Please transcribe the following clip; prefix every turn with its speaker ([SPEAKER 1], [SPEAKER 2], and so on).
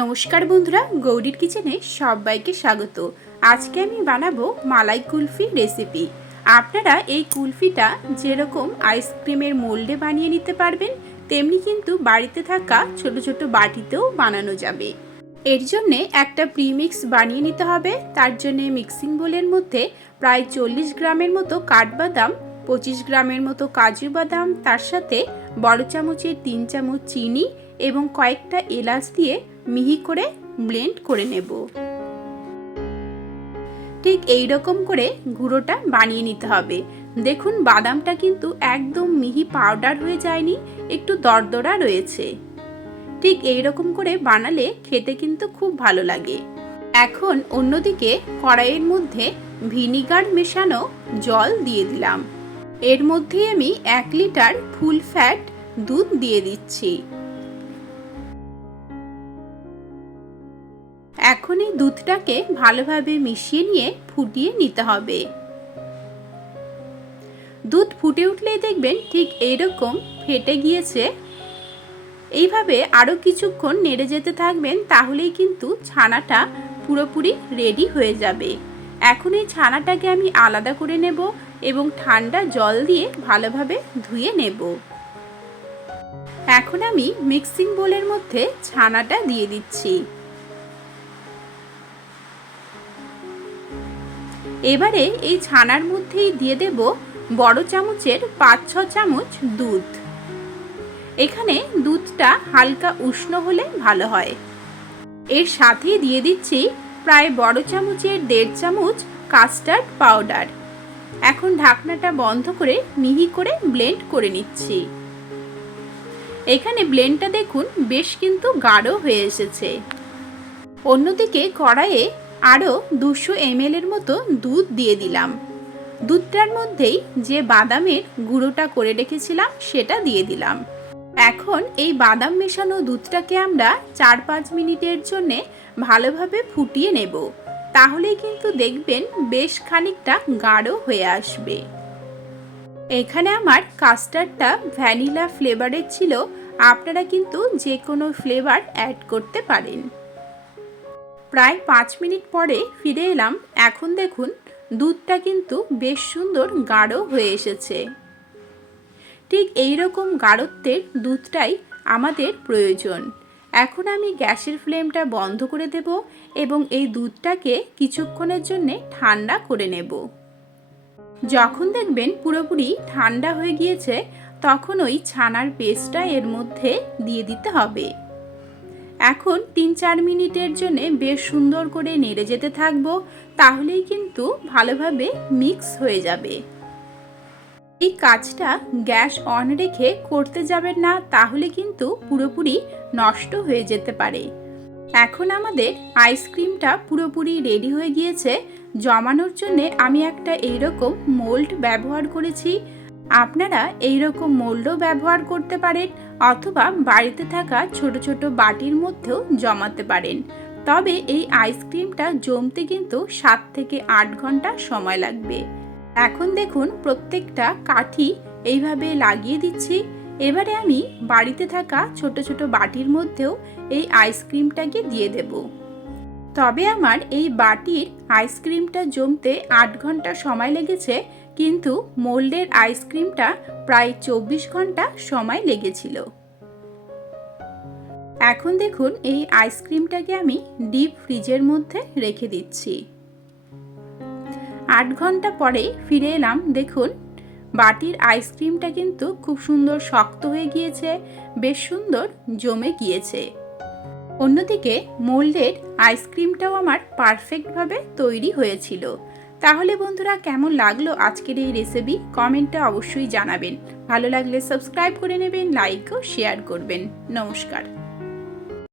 [SPEAKER 1] নমস্কার বন্ধুরা, গৌরীর কিচেনে সবাইকে স্বাগত। আজকে আমি বানাবো মালাই কুলফি রেসিপি। আপনারা এই কুলফিটা যেরকম আইসক্রিমের মোল্ডে বানিয়ে নিতে পারবেন, তেমনি কিন্তু বাড়িতে থাকা ছোট ছোট বাটিতেও বানানো যাবে। এর জন্যে একটা প্রিমিক্স বানিয়ে নিতে হবে। তার জন্যে মিক্সিং বোলের মধ্যে প্রায় চল্লিশ গ্রামের মতো কাঠবাদাম পঁচিশ গ্রামের মতো কাজু বাদাম, তার সাথে বড় চামচের তিন চামচ চিনি এবং কয়েকটা এলাচ দিয়ে মিহি করে ব্লেন্ড করে নেব। ঠিক এই রকম করে গুঁড়োটা বানিয়ে নিতে হবে। দেখুন, বাদামটা কিন্তু একদম মিহি পাউডার হয়ে যায়নি, একটু দরদরা রয়েছে। ঠিক এই রকম করে বানালে খেতে কিন্তু খুব ভালো লাগে। এখন অন্যদিকে কড়াইয়ের মধ্যে ভিনিগার মেশানো জল দিয়ে দিলাম। এর মধ্যে আমি এক লিটার ফুল ফ্যাট দুধ দিয়ে দিচ্ছি। এখন এই দুধটাকে ভালোভাবে মিশিয়ে নিয়ে ফুটিয়ে নিতে হবে। দুধ ফুটে উঠলেই দেখবেন ঠিক এইরকম ফেটে গিয়েছে। এইভাবে আরও কিছুক্ষণ নেড়ে যেতে থাকবেন, তাহলেই কিন্তু ছানাটা পুরোপুরি রেডি হয়ে যাবে। এখন এই ছানাটাকে আমি আলাদা করে নেব। এবং ঠান্ডা জল দিয়ে ভালোভাবে ধুয়ে নেব। এখন আমি মিক্সিং বোলের মধ্যে ছানাটা দিয়ে দিচ্ছি। এবারে এই ছানার মধ্যেই দিয়ে দেব বড় চামচের পাঁচ ছ চামচ দুধ। এখানে দুধটা হালকা উষ্ণ হলে ভালো হয়। এর সাথেই দিয়ে দিচ্ছি প্রায় বড় চামচের দেড় চামচ কাস্টার্ড পাউডার। এখন ঢাকনাটা বন্ধ করে মিহি করে ব্লেন্ড করে নিচ্ছি। এখানে ব্লেন্ডটা দেখুন বেশ কিন্তু গাঢ় হয়ে এসেছে। অন্যদিকে কড়াইয়ে আরও দুশো এর মতো দুধ দিয়ে দিলাম। দুধটার মধ্যেই যে বাদামের গুঁড়োটা করে রেখেছিলাম, সেটা দিয়ে দিলাম। এখন এই বাদাম মেশানো দুধটাকে আমরা চার পাঁচ মিনিটের জন্যে ভালোভাবে ফুটিয়ে নেব। তাহলেই কিন্তু দেখবেন বেশ খানিকটা গাঢ় হয়ে আসবে। এখানে আমার কাস্টার্ডটা ভ্যানিলা ফ্লেভারের ছিল, আপনারা কিন্তু যে কোনো ফ্লেভার অ্যাড করতে পারেন। প্রায় পাঁচ মিনিট পরে ফিরে এলাম, এখন দেখুন দুধটা কিন্তু বেশ সুন্দর গাঢ় হয়ে এসেছে। ঠিক এই রকম গাঢ়ত্বের দুধটাই আমাদের প্রয়োজন। এখন আমি গ্যাসের ফ্লেমটা বন্ধ করে দেব এবং এই দুধটাকে কিছুক্ষণের জন্য ঠান্ডা করে নেব। যখন দেখবেন পুরোপুরি ঠান্ডা হয়ে গিয়েছে, তখন ওই ছানার পেস্টটা এর মধ্যে দিয়ে দিতে হবে। এখন তিন চার মিনিটের জন্য বেশ সুন্দর করে নেড়ে যেতে থাকব, তাহলেই কিন্তু ভালোভাবে মিক্স হয়ে যাবে। এই কাজটা গ্যাস অন রেখে করতে যাবেন না, তাহলে কিন্তু পুরোপুরি নষ্ট হয়ে যেতে পারে। এখন আমাদের আইসক্রিমটা পুরোপুরি রেডি হয়ে গিয়েছে। জমানোর জন্য আমি একটা এইরকম মোল্ড ব্যবহার করেছি। আপনারা এই রকম মোল্ডও ব্যবহার করতে পারেন অথবা বাড়িতে থাকা ছোট ছোট বাটির মধ্যেও জমাতে পারেন। তবে এই আইসক্রিমটা জমতে কিন্তু সাত থেকে আট ঘণ্টা সময় লাগবে। এখন দেখুন প্রত্যেকটা কাঠি এইভাবে লাগিয়ে দিচ্ছি। এবারে আমি বাড়িতে থাকা ছোট ছোট বাটির মধ্যেও এই আইসক্রিমটাকে দিয়ে দেব। তবে আমার এই বাটির আইসক্রিমটা জমতে আট ঘণ্টা সময় লেগেছে, কিন্তু মোল্ডের আইসক্রিমটা প্রায় চব্বিশ ঘণ্টা সময় লেগেছিল। এখন দেখুন এই আইসক্রিমটাকে আমি ডিপ ফ্রিজের মধ্যে রেখে দিচ্ছি। আট ঘণ্টা পরে ফিরে এলাম, দেখুন। বাটির আইসক্রিমটা কিন্তু খুব সুন্দর শক্ত হয়ে গিয়েছে, বেশ সুন্দর জমে গিয়েছে। অন্যদিকে মোল্ডের আইসক্রিমটাও আমার পারফেক্টভাবে তৈরি হয়েছিল। তাহলে বন্ধুরা, কেমন লাগল আজকের এই রেসিপি? কমেন্টে অবশ্যই জানাবেন। ভালো লাগলে সাবস্ক্রাইব করে নেবেন, লাইক ও শেয়ার করবেন। নমস্কার।